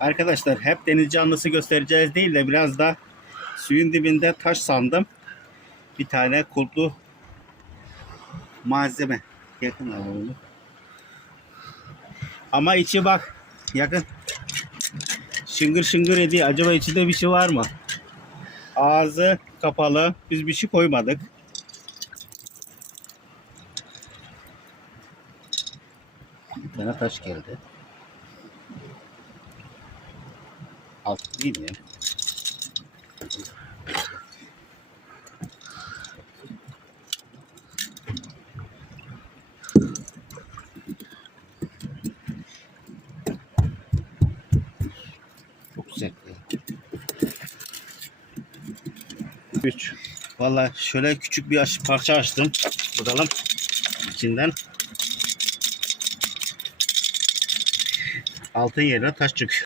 Arkadaşlar hep deniz canlısı göstereceğiz değil de biraz da suyun dibinde taş sandım. Bir tane kulplu malzeme. Yakın alalım. Ama içi bak. Yakın. Şıngır şıngır ediyor. Acaba içinde bir şey var mı? Ağzı kapalı. Biz bir şey koymadık. Bir taş geldi. Alt değil ya. Çok zevkli. Üç. Valla şöyle küçük bir aş- parça açtım. Bakalım içinden. Altın yerine taş çıkıyor.